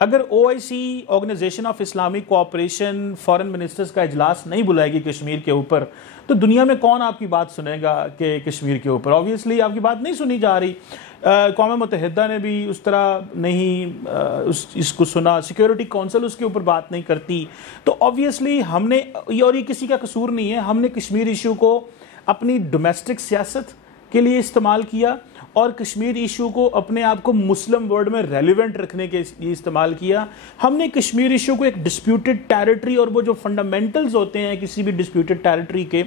اگر OIC organization of Islamic cooperation foreign ministers کا اجلاس نہیں بلائے گی کشمیر کے اوپر تو دنیا میں کون آپ کی بات سنے گا کہ کشمیر کے اوپر؟ آبویسلی آپ کی بات نہیں سنی جا رہی. اقوام متحدہ نے بھی اس طرح نہیں اس کو سنا, سیکیورٹی کونسل اس کے اوپر بات نہیں کرتی. تو آبویسلی ہم نے, اور یہ کسی کا قصور نہیں ہے, ہم نے کشمیر ایشو کو اپنی ڈومیسٹک سیاست کے لیے استعمال کیا اور کشمیر ایشو کو اپنے آپ کو مسلم ورلڈ میں ریلیونٹ رکھنے کے لیے استعمال کیا. ہم نے کشمیر ایشو کو ایک ڈسپیوٹڈ ٹیریٹری اور وہ جو فنڈامنٹلز ہوتے ہیں کسی بھی ڈسپیوٹڈ ٹیریٹری کے,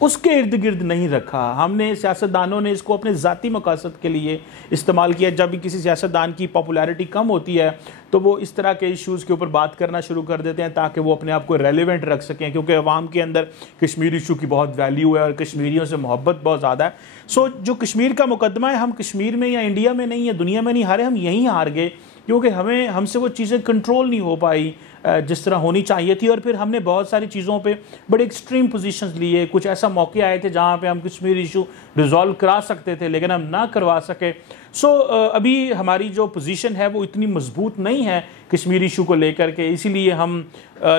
اس کے ارد گرد نہیں رکھا. ہم نے سیاستدانوں نے اس کو اپنے ذاتی مقاصد کے لیے استعمال کیا. جب بھی کسی سیاستدان کی پاپولیرٹی کم ہوتی ہے تو وہ اس طرح کے ایشوز کے اوپر بات کرنا شروع کر دیتے ہیں تاکہ وہ اپنے آپ کو ریلیونٹ رکھ سکیں, کیونکہ عوام کے اندر کشمیر ایشو کی بہت ویلیو ہے اور کشمیریوں سے محبت بہت زیادہ ہے. سو جو کشمیر کا مقدمہ ہے, ہم کشمیر میں یا انڈیا میں نہیں یا دنیا میں نہیں ہارے, ہم یہیں ہار گئے کیونکہ ہم سے وہ چیزیں کنٹرول نہیں ہو پائی جس طرح ہونی چاہیے تھی. اور پھر ہم نے بہت ساری چیزوں پہ بڑے ایکسٹریم پوزیشنز لیے. کچھ ایسا موقع آئے تھے جہاں پہ ہم کشمیر ایشو ریزالو کرا سکتے تھے لیکن ہم نہ کروا سکے. سو ابھی ہماری جو پوزیشن ہے وہ اتنی مضبوط نہیں ہے کشمیر ایشو کو لے کر کے, اسی لیے ہم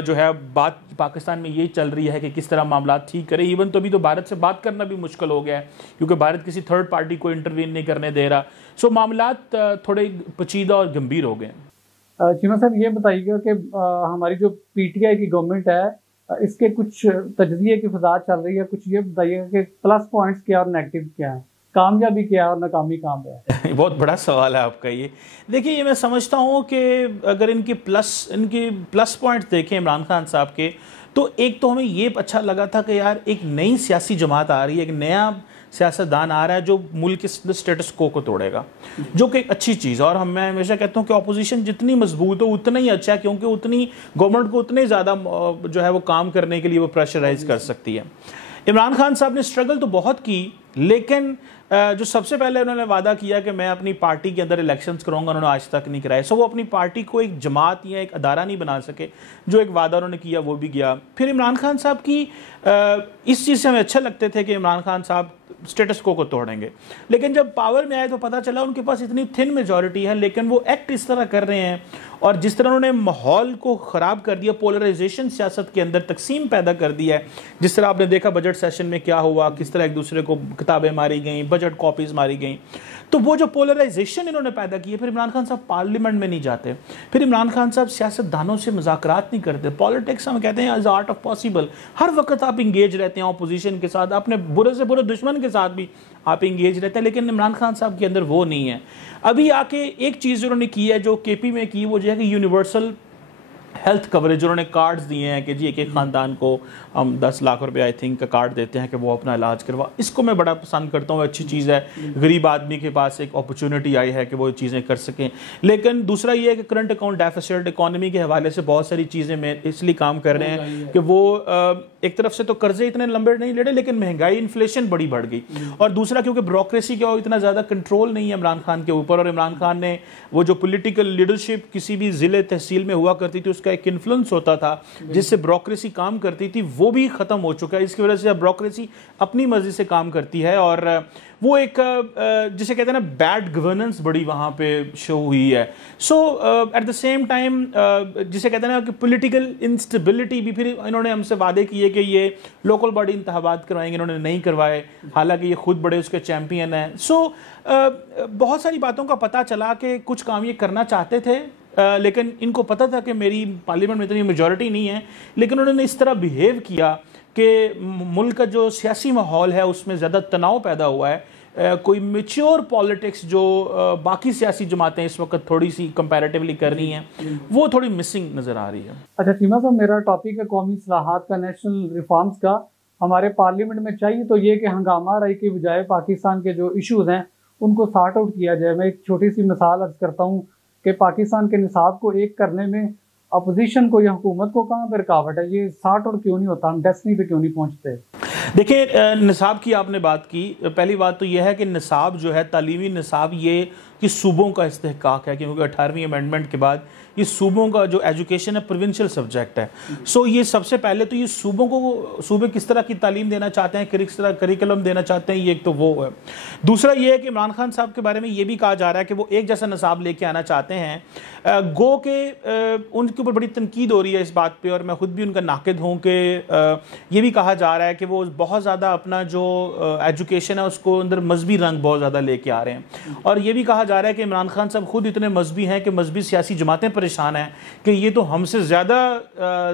جو ہے بات پاکستان میں یہی چل رہی ہے کہ کس طرح معاملات ٹھیک کریں. ایون تو ابھی تو بھارت سے بات کرنا بھی مشکل ہو گیا ہے کیونکہ بھارت کسی تھرڈ پارٹی کو انٹروین نہیں کرنے دے رہا. سو معاملات تھوڑے پیچیدہ اور گمبھیر ہو گئے. چیمہ صاحب یہ بتائیے گا کہ ہماری جو PTI کی گورنمنٹ ہے اس کے کچھ تجزیے کی فضا چل رہی ہے, کچھ یہ بتائیے گا کہ پلس پوائنٹس کیا اور نیگیٹو کیا ہیں, کامیابی کیا اور ناکامی کہاں پہ ہے؟ بہت بڑا سوال ہے آپ کا یہ. دیکھیے یہ میں سمجھتا ہوں کہ اگر ان کی پلس پوائنٹس دیکھیں عمران خان صاحب کے, تو ایک تو ہمیں یہ اچھا لگا تھا کہ یار ایک نئی سیاسی جماعت آ رہی ہے, ایک نیا سیاستدان آ رہا ہے جو ملک کے اسٹیٹس کو توڑے گا, جو کہ ایک اچھی چیز ہے. اور میں ہمیشہ کہتا ہوں کہ اپوزیشن جتنی مضبوط ہو اتنا ہی اچھا ہے کیونکہ اتنی گورنمنٹ کو اتنے زیادہ جو ہے وہ کام کرنے کے لیے وہ پریشرائز کر سکتی ہے. عمران خان صاحب نے اسٹرگل تو بہت کی لیکن جو سب سے پہلے انہوں نے وعدہ کیا کہ میں اپنی پارٹی کے اندر الیکشنز کروں گا, انہوں نے آج تک نہیں کرائے. سو وہ اپنی پارٹی کو ایک جماعت یا ایک ادارہ نہیں بنا سکے. جو ایک وعدہ انہوں نے کیا وہ بھی گیا. پھر عمران خان صاحب کی اس چیز سے ہمیں اچھا لگتے تھے کہ عمران خان صاحب سٹیٹس کو توڑیں گے, لیکن جب پاور میں آئے تو پتہ چلا ان کے پاس اتنی تھن میجورٹی ہے لیکن وہ ایکٹ اس طرح کر رہے ہیں اور جس طرح انہوں نے ماحول کو خراب کر دیا, پولرائزیشن سیاست کے اندر تقسیم پیدا کر دیا ہے. جس طرح آپ نے دیکھا بجٹ سیشن میں کیا ہوا, کس طرح ایک دوسرے کو کتابیں ماری گئیں, بجٹ کاپیز ماری گئیں. تو وہ جو پولرائزیشن انہوں نے پیدا کی ہے. پھر عمران خان صاحب پارلیمنٹ میں نہیں جاتے, پھر عمران خان صاحب سیاستدانوں سے مذاکرات نہیں کرتے. پالیٹکس ہم کہتے ہیں از آرٹ آف پاسبل, ہر وقت آپ انگیج رہتے ہیں اپوزیشن کے ساتھ, اپنے برے سے برے دشمن کے ساتھ بھی آپ انگیج رہتے ہیں, لیکن عمران خان صاحب کے اندر وہ نہیں ہے. ابھی آ کے ایک چیز انہوں نے کی ہے جو KP میں کی, وہ جو ہے کہ یونیورسل ہیلتھ کوریج. انہوں نے کارڈز دیے ہیں کہ جی ایک خاندان کو ہم 10 لاکھ روپے آئی تھنک کا کارڈ دیتے ہیں کہ وہ اپنا علاج کروا. اس کو میں بڑا پسند کرتا ہوں, اچھی چیز ہے. غریب آدمی کے پاس ایک اپرچونٹی آئی ہے کہ وہ چیزیں کر سکیں. لیکن دوسرا یہ ہے کہ کرنٹ اکاؤنٹ ڈیفیسٹ, اکانومی کے حوالے سے بہت ساری چیزیں میں اس لیے کام کر رہے ہیں کہ وہ ایک طرف سے تو قرضے اتنے لمبے نہیں لڑے لیکن مہنگائی انفلیشن بڑی بڑھ گئی, اور دوسرا کیونکہ بیوروکریسی کا اتنا زیادہ کنٹرول نہیں ہے عمران خان کے اوپر. اور عمران خان نے وہ جو پولیٹیکل لیڈرشپ کسی بھی ضلع تحصیل میں ہوا کرتی تھی اس کا ایک انفلوئنس ہوتا تھا جس سے بیوروکریسی کام کرتی تھی, وہ بھی ختم ہو چکا ہے. اس کی وجہ سے بیوروکریسی اپنی مرضی سے کام کرتی ہے اور وہ ایک جسے کہتے ہیں نا بیڈ گورننس بڑی وہاں پہ شو ہوئی ہے. So at the same time جسے کہتے ہیں نا کہ پولیٹیکل انسٹیبلٹی بھی, پھر انہوں نے ہم سے وعدے کیے کہ یہ لوکل باڈی انتخابات کروائیں گے, انہوں نے نہیں کروائے حالانکہ یہ خود بڑے اس کے چیمپئن ہیں. سو بہت ساری باتوں کا پتہ چلا کہ کچھ کام یہ کرنا چاہتے تھے لیکن ان کو پتہ تھا کہ میری پارلیمنٹ میں اتنی میجورٹی نہیں ہے, لیکن انہوں نے اس طرح بیہیو کیا کہ ملک کا جو سیاسی ماحول ہے اس میں زیادہ تناؤ پیدا ہوا ہے. کوئی میچور پالیٹکس جو باقی سیاسی جماعتیں اس وقت تھوڑی سی کمپیریٹیولی کر رہی ہیں وہ تھوڑی مسنگ نظر آ رہی ہے. اچھا چیمہ صاحب, میرا ٹاپک ہے قومی اصلاحات کا, نیشنل ریفارمز کا. ہمارے پارلیمنٹ میں چاہیے تو یہ کہ ہنگامہ رائی کی بجائے پاکستان کے جو ایشوز ہیں ان کو سارٹ آؤٹ کیا جائے. میں ایک چھوٹی سی مثال عرض کرتا ہوں کہ پاکستان کے نصاب کو ایک کرنے میں اپوزیشن کو یا حکومت کو کہاں پہ رکاوٹ ہے؟ یہ سارٹ آؤٹ کیوں نہیں ہوتا, ہم ڈیسٹنی پہ کیوں نہیں پہنچتے؟ دیکھیں نصاب کی آپ نے بات کی, پہلی بات تو یہ ہے کہ نصاب جو ہے تعلیمی نصاب یہ کہ صوبوں کا استحقاق ہے، کیونکہ 18ویں امینڈمنٹ کے بعد یہ صوبوں کا جو ایجوکیشن ہے پروونشل سبجیکٹ ہے. سو یہ سب سے پہلے تو یہ صوبوں کو، صوبے کس طرح کی تعلیم دینا چاہتے ہیں، کس طرح کریکولم دینا چاہتے ہیں، یہ ایک تو وہ ہے. دوسرا یہ ہے کہ عمران خان صاحب کے بارے میں یہ بھی کہا جا رہا ہے کہ وہ ایک جیسا نصاب لے کے آنا چاہتے ہیں. گو کہ ان کے اوپر بڑی تنقید ہو رہی ہے اس بات پہ، اور میں خود بھی ان کا ناقد ہوں، کہ یہ بھی کہا جا رہا ہے کہ وہ بہت زیادہ اپنا جو ایجوکیشن ہے اس کو اندر مذہبی رنگ بہت زیادہ لے کے آ رہے ہیں. اور یہ بھی کہا جا رہا ہے کہ عمران خان صاحب خود اتنے مذہبی ہیں کہ مذہبی سیاسی جماعتیں پریشان ہیں کہ یہ تو ہم سے زیادہ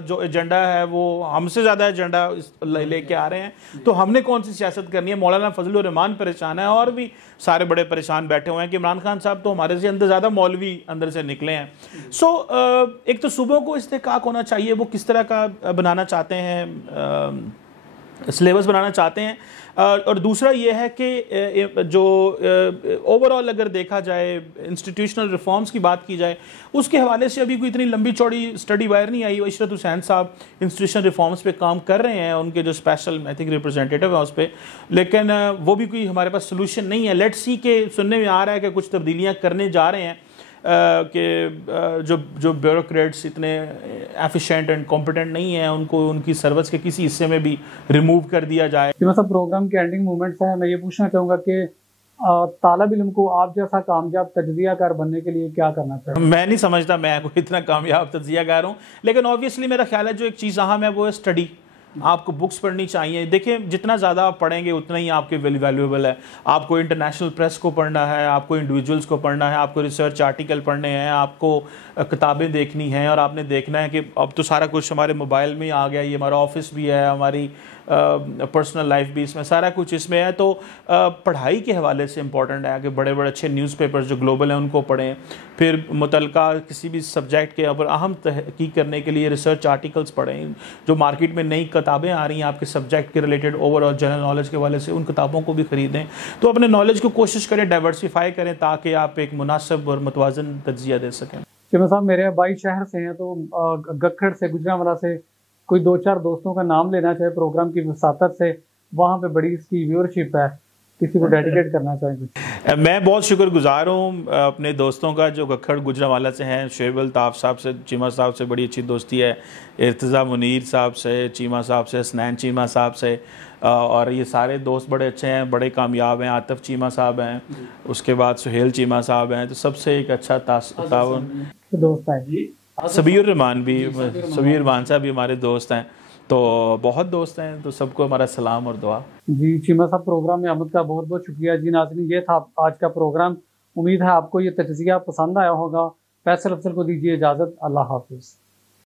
جو ایجنڈا ہے وہ ہم سے زیادہ ایجنڈا لے کے آ رہے ہیں، تو ہم نے کون سی سیاست کرنی ہے. مولانا فضل الرحمان پریشان ہے، اور بھی سارے بڑے پریشان بیٹھے ہوئے ہیں کہ عمران خان صاحب تو ہمارے سے اندر زیادہ مولوی اندر سے نکلے ہیں. سو ایک تو صوبوں کو استحقاق ہونا چاہیے، وہ کس طرح کا بنانا چاہتے ہیں، سلیبس بنانا چاہتے ہیں. اور دوسرا یہ ہے کہ جو اوورآل اگر دیکھا جائے انسٹیٹیوشنل ریفارمز کی بات کی جائے، اس کے حوالے سے ابھی کوئی اتنی لمبی چوڑی اسٹڈی باہر نہیں آئی. عشرت حسین صاحب انسٹیٹیوشنل ریفارمز پہ کام کر رہے ہیں، ان کے جو اسپیشل میں تھنک ریپرزینٹیٹیو ہیں اس پہ، لیکن وہ بھی کوئی ہمارے پاس سلوشن نہیں ہے. لیٹ سی کہ سننے میں آ رہا ہے کہ کچھ تبدیلیاں کرنے جا رہے ہیں، کہ جو بیوروکریٹس اتنے ایفیشینٹ اینڈ کمپیٹنٹ نہیں ہیں، ان کو ان کی سروس کے کسی حصے میں بھی ریموو کر دیا جائے. مطلب پروگرام کے اینڈنگ مومنٹس ہیں، میں یہ پوچھنا چاہوں گا کہ طالب علم کو آپ جیسا کامیاب تجزیہ کار بننے کے لیے کیا کرنا چاہیے؟ میں نہیں سمجھتا میں کوئی اتنا کامیاب تجزیہ کار ہوں، لیکن آبویسلی میرا خیال ہے جو ایک چیز اہم ہے وہ ہے اسٹڈی. آپ کو بکس پڑھنی چاہیے. دیکھیں جتنا زیادہ آپ پڑھیں گے اتنا ہی آپ کے ویلیویبل ہے. آپ کو انٹرنیشنل پریس کو پڑھنا ہے، آپ کو انڈیویجولز کو پڑھنا ہے، آپ کو ریسرچ آرٹیکل پڑھنے ہیں، آپ کو کتابیں دیکھنی ہیں، اور آپ نے دیکھنا ہے کہ اب تو سارا کچھ ہمارے موبائل میں آ گیا. یہ ہمارا آفس بھی ہے، ہماری پرسنل لائف بھی اس میں، سارا کچھ اس میں ہے. تو پڑھائی کے حوالے سے امپورٹنٹ ہے کہ بڑے بڑے اچھے نیوز پیپرز جو گلوبل ہیں ان کو پڑھیں. پھر متعلقہ کسی بھی سبجیکٹ کے اوپر اہم تحقیق کرنے کے لیے ریسرچ آرٹیکلز پڑھیں. جو مارکیٹ میں نئی کتابیں آ رہی ہیں آپ کے سبجیکٹ کے related over all general knowledge کے حوالے سے، ان کتابوں کو بھی خریدیں. تو اپنے نالج کو کوشش کریں ڈائیورسیفائی کریں تاکہ آپ ایک مناسب اور متوازن تجزیہ دے سکیں. چیمہ صاحب میرے بھائی شہر سے ہیں، تو گکھڑ سے، گجرانوالہ سے کوئی 2-4 دوستوں کا نام لینا چاہے پروگرام کی وساطت سے، وہاں پہ بڑی اس کی ویورشپ ہے، کسی کو ڈیڈیکیٹ کرنا چاہیں کچھ؟ میں بہت شکر گزار ہوں اپنے دوستوں کا جو گکھڑ گجرانوالہ سے ہیں. شعیب الطاف صاحب سے، چیمہ صاحب سے بڑی اچھی دوستی ہے. ارتضیٰ منیر صاحب سے، چیمہ صاحب سے، حسنین چیمہ صاحب سے، اور یہ سارے دوست بڑے اچھے ہیں، بڑے کامیاب ہیں. عاطف چیمہ صاحب ہیں، اس کے بعد سہیل چیمہ صاحب ہیں. تو سب سے ایک اچھا تعاون. دوست ہیں سبیر الرحمان بھی، سبیر الرحمان صاحب بھی ہمارے دوست ہیں. تو بہت دوست ہیں، تو سب کو ہمارا سلام اور دعا. جی چیمہ صاحب پروگرام میں آمد کا بہت بہت شکریہ. جی ناظرین، یہ تھا آج کا پروگرام. امید ہے آپ کو یہ تجزیہ پسند آیا ہوگا. فیصل افضل کو دیجیے اجازت. اللہ حافظ.